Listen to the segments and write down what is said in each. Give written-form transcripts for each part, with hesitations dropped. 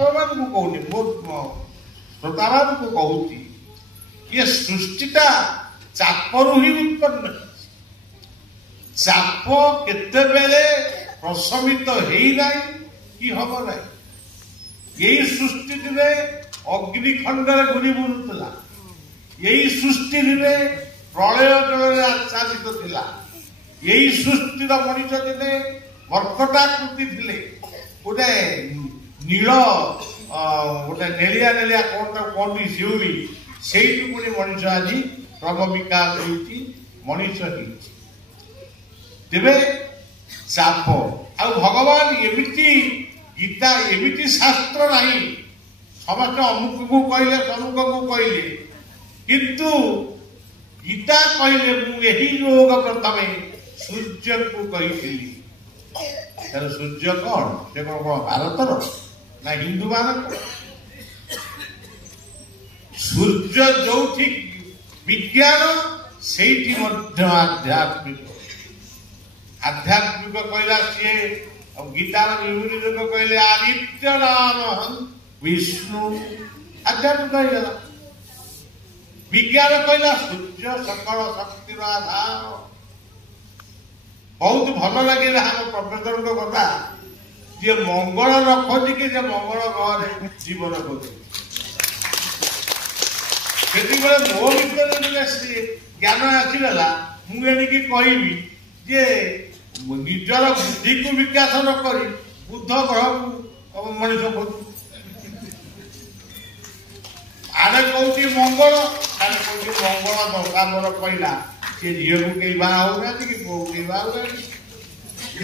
ଆପଣମାନଙ୍କୁ କହୁନି, ମୋ ଶ୍ରୋତାମାନଙ୍କୁ କହୁଛି, ଏ ସୃଷ୍ଟିଟା ଚାପରୁ ହିଁ ଉତ୍ପନ୍ନ ହେଇଛି। ଚାପ କେତେବେଳେ ପ୍ରଶମିତ ହେଇନାହିଁ କି ହବ ନାହିଁ। ଏଇ ସୃଷ୍ଟିରେ ଅଗ୍ନିଖଣ୍ଡରେ ଘୁରି ବୁଲୁଥିଲା, ଏଇ ସୃଷ୍ଟିରେ ପ୍ରଳୟ ଜଳରେ ଆଚ୍ଛାଦିତ ଥିଲା, ଏଇ ସୃଷ୍ଟିର ମଣିଷ ଦିନେ କର୍କଟାକୃତି ଥିଲେ, ଗୋଟେ ନୀଳ ଗୋଟେ ନେଳିଆ ନେଳିଆ କଣ କହନ୍ତି ଶିଉଳି, ସେଇଠୁ ପୁଣି ମଣିଷ ଆଜି କ୍ରମ ବିକାଶ ହେଇଛି, ମଣିଷ ହେଇଛି। ତେବେ ଚାପ ଆଉ ଭଗବାନ ଏମିତି ଗୀତା ଏମିତି ଶାସ୍ତ୍ର ନାହିଁ ସମସ୍ତେ ଅମୁକକୁ କହିଲେ ତମୁକକୁ କହିଲେ, କିନ୍ତୁ ଗୀତା କହିଲେ ମୁଁ ଏହି ଯୋଗ ପ୍ରଥମେ ସୂର୍ଯ୍ୟକୁ କହିଥିଲି। ତାର ସୂର୍ଯ୍ୟ କଣ? ସେ କଣ ଭାରତର ନା ହିନ୍ଦୁ ମାନଙ୍କର? ସୂର୍ଯ୍ୟ ଯୋଉଠି ବିଜ୍ଞାନ ସେଇଠି ମଧ୍ୟ ଆଧ୍ୟାତ୍ମିକ। ଆଧ୍ୟାତ୍ମିକ କହିଲା ସିଏ, ଗୀତାର ବିଭିନ୍ନ ଲୋକ କହିଲେ ଆଦିତ୍ୟ ନାମ ବିଷ୍ଣୁ, ଆଧ୍ୟାତ୍ମିକ ହେଇଗଲା। ବିଜ୍ଞାନ କହିଲା ସୂର୍ଯ୍ୟ ସକଳ ଶକ୍ତିର ଆଧାର। ବହୁତ ଭଲ ଲାଗିଲା ଆମ ପ୍ରଫେସରଙ୍କ କଥା, ଯିଏ ମଙ୍ଗଳ ନ ଖୋଜିକି ଯେ ମଙ୍ଗଳ ଗ୍ରହରେ ଜୀବନ ଖୋଜେ। ସେତିବେଳେ ମୋ ଭିତରେ ଜ୍ଞାନ ଆସିଗଲା, ମୁଁ ଏଣିକି କହିବି ଯେ ନିଜର ବୁଦ୍ଧିକୁ ବିକାଶ ନ କରି ବୁଦ୍ଧ ଗ୍ରହକୁ ମଣିଷ ଖୋଜୁ। ଆଡେ କହୁଛି ମଙ୍ଗଳ, ଆଡେ କହୁଛି ମଙ୍ଗଳ ଦଶା ମୋର କହିଲା, ସେ ଝିଅକୁ କେହି ବାହା ହଉନାହାନ୍ତି କି ପୁଅକୁ କେହି ବାହା ହଉନାହାନ୍ତି।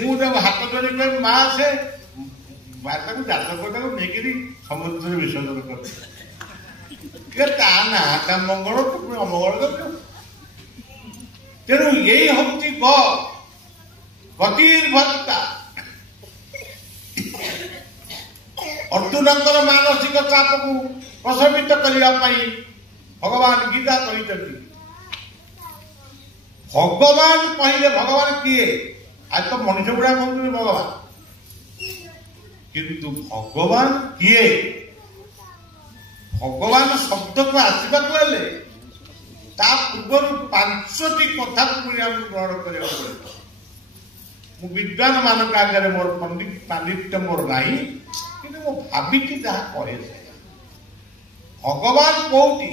ମୁଁ ତାକୁ ହାତ ଧରି କହିବି ମା, ସେ ତାକୁ ଜାତକଟାକୁ ନେଇକିରି ସମୁଦ୍ରରେ ବିସର୍ଜନ କରିଛି। ତା ନା ତା ମଙ୍ଗଳ ପୁଣି ଅମଙ୍ଗଳ କରିବ। ତେଣୁ ଏଇ ହଉଛି ଗତିର୍ଭକ୍ତା। ଅର୍ଜୁନଙ୍କର ମାନସିକ ଚାପକୁ ପ୍ରଶମିତ କରିବା ପାଇଁ ଭଗବାନ ଗୀତା କହିଛନ୍ତି। ଭଗବାନ କହିଲେ ଭଗବାନ କିଏ? ଆଜି ତ ମଣିଷ ଗୁଡା କହୁଛନ୍ତି ଭଗବାନ, କିନ୍ତୁ ଭଗବାନ କିଏ? ଭଗବାନ ଶବ୍ଦକୁ ଆସିବାକୁ ହେଲେ ତା ପୂର୍ବରୁ 5ଟି କଥାକୁ ପୁଣି ଆମକୁ ଗ୍ରହଣ କରିବାକୁ ପଡ଼ିବ। ମୁଁ ବିଦ୍ୱାନ ମାନଙ୍କ ଆଗରେ ମୋର ପାଣ୍ଡିତ୍ୟ ମୋର ନାହିଁ, କିନ୍ତୁ ମୁଁ ଭାବିକି ଯାହା କହେ ଭଗବାନ କୋଉଠି?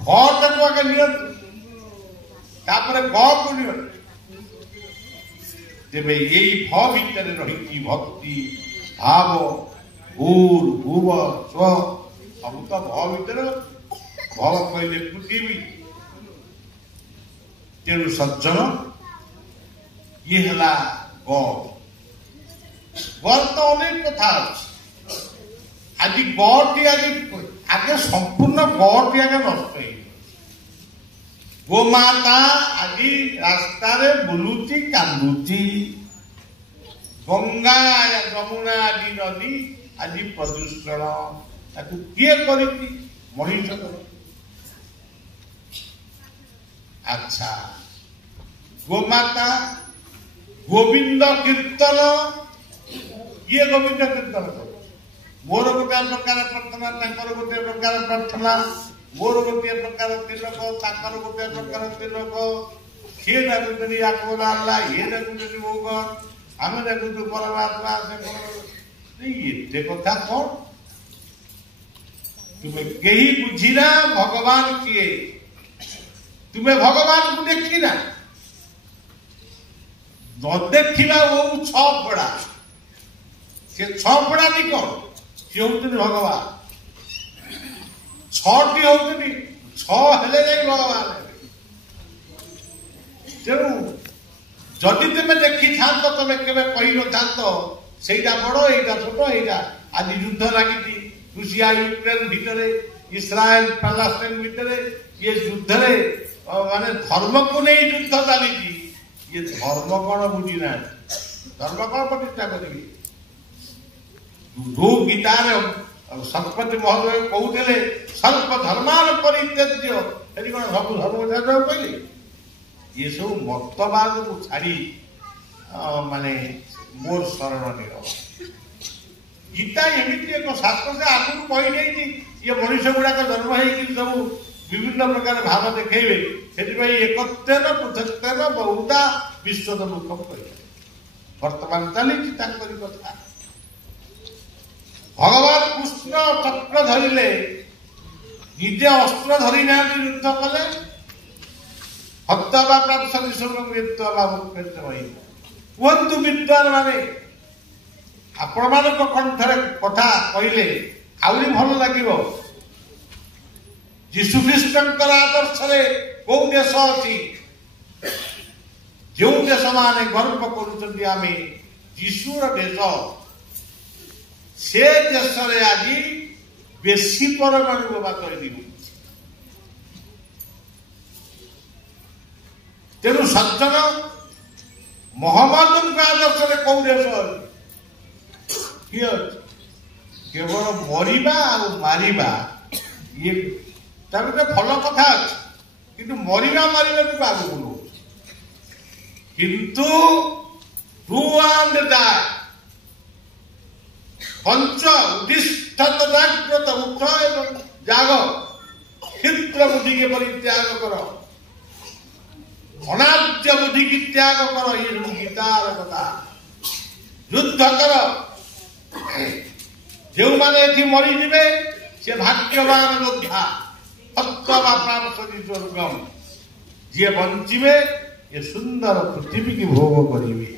ଭଟାକୁ ଆଗେ ନିଅନ୍ତୁ, ତାପରେ ଗକୁ ନିଅନ୍ତୁ। ତେବେ ଏଇ ଭ ଭିତରେ ରହିଛି ଭକ୍ତି ଭାବ ଭୂର୍ ଭୁବ ସ୍ୱ, ସବୁ ତ ଭ ଭିତରେ। ଭବ କହିଲେ ପୃଥିବୀ। ତେଣୁ ସଜ୍ଜନ ଇଏ ହେଲା ଗ। ଗର ତ ଅନେକ କଥା ଅଛି। ଆଜି ଗଟି ଆଗେ ସମ୍ପୂର୍ଣ୍ଣ ଗଟି ଆଗେ ନଷ୍ଟ ହେଇଯିବ। ଗୋମାତା ଆଜି ରାସ୍ତାରେ ବୁଲୁଛି କାନ୍ଦୁଛି। ଗଙ୍ଗା ଯମୁନା ଆଜି ନଦୀ ଆଜି ପ୍ରଦୂଷଣ। ତାକୁ କିଏ କରିଛି? ମଣିଷ କରିଛି। ଆଚ୍ଛା, ଗୋମାତା ଗୋବିନ୍ଦ କୀର୍ତ୍ତନ, କିଏ ଗୋବିନ୍ଦ କୀର୍ତ୍ତନ କରୁଛି? ମୋର ଗୋଟିଏ ପ୍ରକାର ପ୍ରାର୍ଥନା, ତାଙ୍କର ଗୋଟିଏ ପ୍ରକାର ପ୍ରାର୍ଥନା, ମୋର ଗୋଟିଏ ପ୍ରକାର ତିଲକ, ତାଙ୍କର ଗୋଟିଏ ପ୍ରକାର ତିଲକ। ସିଏ ଡାକୁଛନ୍ତି ଆକବର ଆଲ୍ଲା, ଇଏ ଡାକୁଛନ୍ତି ଭୋଗ, ଆମେ ଡାକୁଛୁ ପରମାତ୍ମା। ଏତେ କଥା କଣ? ତୁମେ କେହି ବୁଝିନା ଭଗବାନ କିଏ? ତୁମେ ଭଗବାନଙ୍କୁ ଦେଖିନା? ନ ଦେଖିଲା ଓଉ ଛଅ ପଡା। ସେ ଛଅ ପଡାଟି କଣ? ସିଏ ହଉଛନ୍ତି ଭଗବାନ। 6ଟି ହଉଛନ୍ତି, 6 ହେଲେ ଯାଇ ଭଗବାନ। ତେଣୁ ଯଦି ତୁମେ ଦେଖିଥାନ୍ତ ତମେ କେବେ କହିନଥାନ୍ତ ସେଇଟା ବଡ ଏଇଟା ଛୋଟ। ଏଇଟା ଆଜି ଯୁଦ୍ଧ ଲାଗିଛି ରୁଷିଆ ୟୁକ୍ରେନ ଭିତରେ, ଇସ୍ରାଏଲ ପାଲେଷ୍ଟାଇନ ଭିତରେ। ଇଏ ଯୁଦ୍ଧରେ ମାନେ ଧର୍ମକୁ ନେଇ ଯୁଦ୍ଧ ଚାଲିଛି। ଇଏ ଧର୍ମ କଣ ବୁଝିନାହାନ୍ତି, ଧର୍ମ କଣ ପ୍ରତିଷ୍ଠା କରିବି? ଯୋଉ ଗୀତାରେ ଶତପଥୀ ମହୋଦୟ କହୁଥିଲେ ସର୍ବ ଧର୍ମାନ ପରିତ୍ୟଜ୍ୟ, ସେଠି କଣ ସବୁ ଧର୍ମ ଛାଡ଼ିବାକୁ କହିଲେ? ଇଏ ସବୁ ମତବାଦକୁ ଛାଡି ମାନେ ମୋର ଶରଣ ନିର। गीता एमती एक शास्त्र से आगुरी कही ये मनुष्य गुड़ाक जन्म हो सब विभिन्न प्रकार भाव देखेबे से एकत्वेन पृथक्तेन बहुधा विश्वमुखम कह वर्तमान चली कथा भगवान कृष्ण चक्र धरिले निजे अस्त्र धरी ना युद्ध कले हत्या प्राप्त कहतु विद्वान माने आपण मान कंठरे कथा कहले आहरी भल लगे जीशुख्रीष्टर आदर्श कौ देश अच्छी जो देश माने गर्व करें जीशुर देश से देश आज बेसी परमाणु बोमा कर तेणु सज्जन मोहम्मद आदर्श कौ देश किए केवल मरिबा और मारिबा ये भल कथा अच्छे किंतु मरिबा मारिबा तो आगे बोलो किंतु डू एंड डाई पंच उदिष्ठ जाग्रत उठ एवं जाग क्षिद्र बुद्धि के परित्याग कर अनाद्य बुद्धि की त्याग कर ये गीतार कथा युद्ध कर जो माने मरीजे से भाग्यवान योद्धा स्वर्गम जी बंचे ये सुंदर पृथ्वी की भोग करेंगे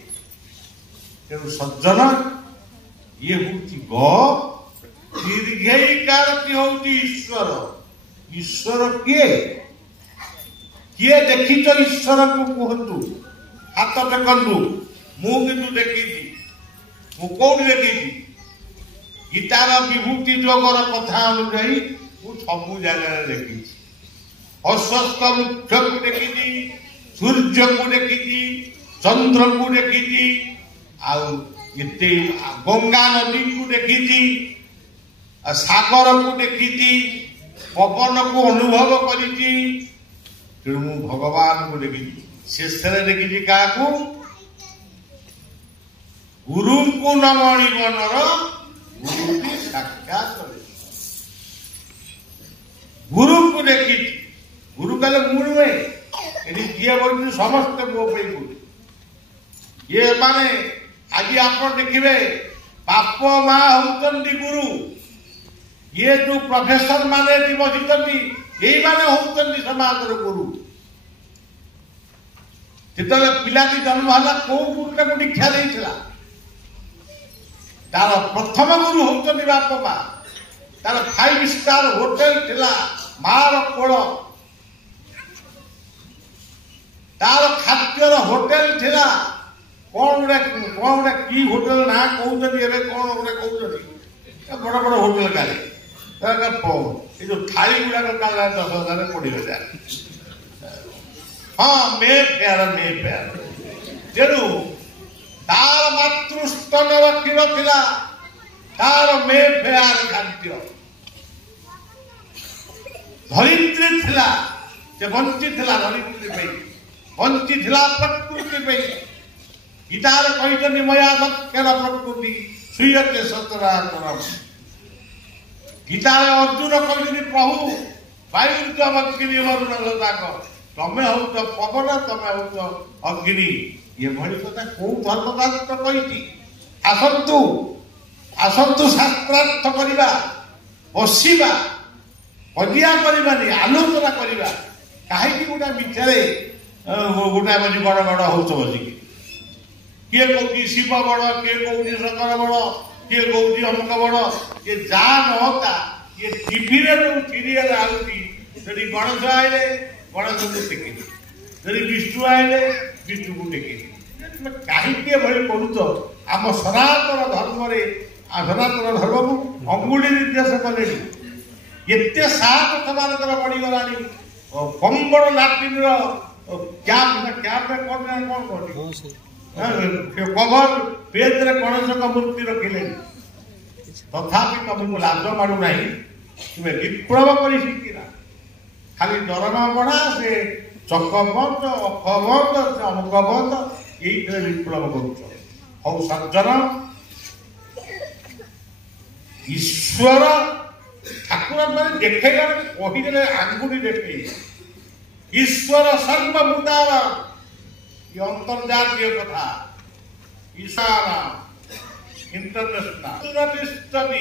तेणु सज्जन ये हूँ दीर्घकार हूँ ईश्वर ईश्वर किए किए देखिच ईश्वर को कहतु हाथ टेकु मुझे देखी कौटी देखी गीतार विभूति जोगर कथा अनुजाई सबू जगह देखी अश्वस्थ मुख्य को देखी सूर्य को देखी चंद्र को देखी आते गंगा नदी को देखी सागर को देखी पवन को अनुभव करी तेणु भगवान को देखी शेष देखी क्या गुरु को नमणी मनर गुरु साक्षात गुरु को देखी गुरु कहले मुझे ये बोलते समस्त मो गुरु ये माने आज आप देखिए बाप माँ होती गुरु ये जो प्रोफेसर माने बसी यही माने होती समाज गुरु जिते पिलाटी जन्म है कौ गुरुटा को दीक्षा देता तार प्रथम गुरु होती बाप माँ तार 5 स्टार होटेल थिला मार कोल तार खाद्यर होटेल थिला कौन गोटे की होटेल ना कहते कौन गोटे कहते बड़ बड़ होटेल गाड़ी ये जो थाली गुड़ाक 10,000 20,000 हाँ मे फेयर तेणु तार मातृस्तन क्षीर थिला तार मे फेयर खाद्य धरित्री थिला से बंची थिला धरित्री बंची थिला प्रकृति गीतार कहते मया दक्षर प्रकृति श्रूयते सतरातरम गीतार अर्जुन कहते प्रभु वायुर्जमग्नि वरुण लताक तमें हूँ पवन तमें हूँ अग्नि ये भली कथा कौ धर्मशास्त्र कही आसतु आसतु शास्त्रार्थ करवा बसवा कजिया करवानी आलोचना करवा कहीं गोटे मिथ्यारे गोटे बस बड़ बड़ हो बसिकी किए कौन शिव बड़ किए कौन शंकर बड़ किए कौन अमुक बड़ ये जा नता ये टीवी जो सीरियल आती गणेश आए गणेश को टेक जदि विष्णु आए विष्णु को टेक कहीं करुच आम सनातन धर्म सनातन धर्म को अंगुली निर्देश कले एते सात सेमानकर बढ़ीगला कंबड़ लाट्रिन कभर पेज गणेश मूर्ति रखिले तथापि तुमको लाज मारू ना तुम्हें विप्लव कर शिखिला खाली दरमा बढ़ा से चक बंद अख बंद से अमुक बंद ये विप्लव कर सज्जन ईश्वर ठाकुर मैंने देखे कहीदे आंगुठी देखे ईश्वर सर्वभूतार ये अंतर्जातीय कथा ईशारा इंटरनेशनल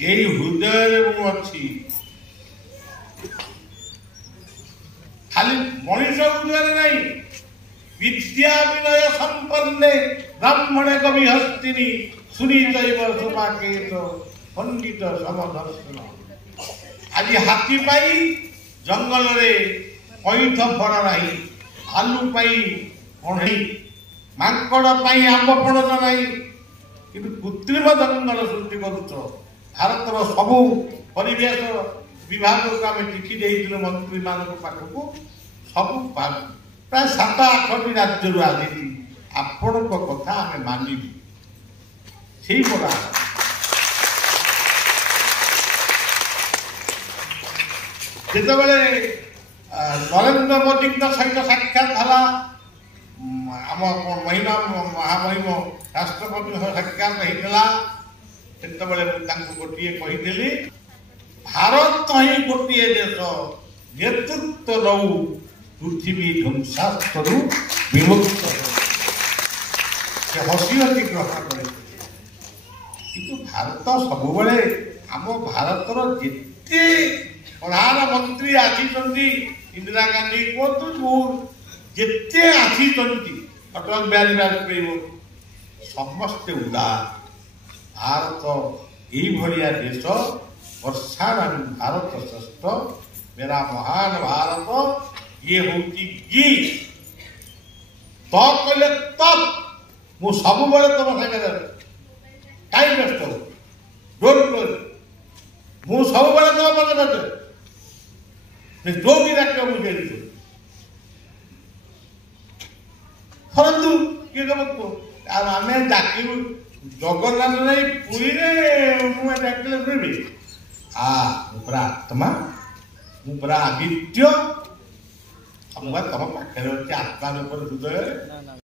यही हृदय अच्छी खाली मनीष हृदय नहीं विद्या विनय संपन्ने ब्राह्मणे कवि हस्तिनी सुनी सुमाकेत पंडित समदर्शन आज हाथी पाई जंगल रे कैठ फड़ नहीं भालू पाई कढ़ई मांकड़ पाई आंब पड़न नहीं कि कृत्रिम जंगल सृष्टि करुच भारत सबू परिवेश विभाग को आम चिठी देते मंत्री मान पाखक सब प्राय 7-8टी राज्य आदि आपण कथा आम मानवु से पड़ा जितेबाला नरेंद्र मोदी सहित साक्षात है आम महिला महामहिम राष्ट्रपति साक्षात होता से गोटे कही भारत ही गोटे देश नेतृत्व नौ पृथ्वी ध्वंसास्तरु विमुक्त से हसी हसी ग्रहण करे किंतु भारत सबुबले आम भारतर जिते प्रधानमंत्री आसी इंदिरा गांधी कहतु जिते आसी अटल बिहारी वाजपेयी समस्ते उदार भारत यही देश वर्षा भारत श्रेष्ठ मेरा महान भारत ये होती गीत तो कहले तब मु सब तुम सागर टाइम व्यस्त हो डोंट वरी मु सब तुम मत मत जो भी डाक मुझे परंतु किए आम डाक जगन्नाथ नहीं पुरी मुझे डाकिले शुणी पूरा आत्मा पूरा आदित्य तुम पाखे अच्छे आत्मा हृदय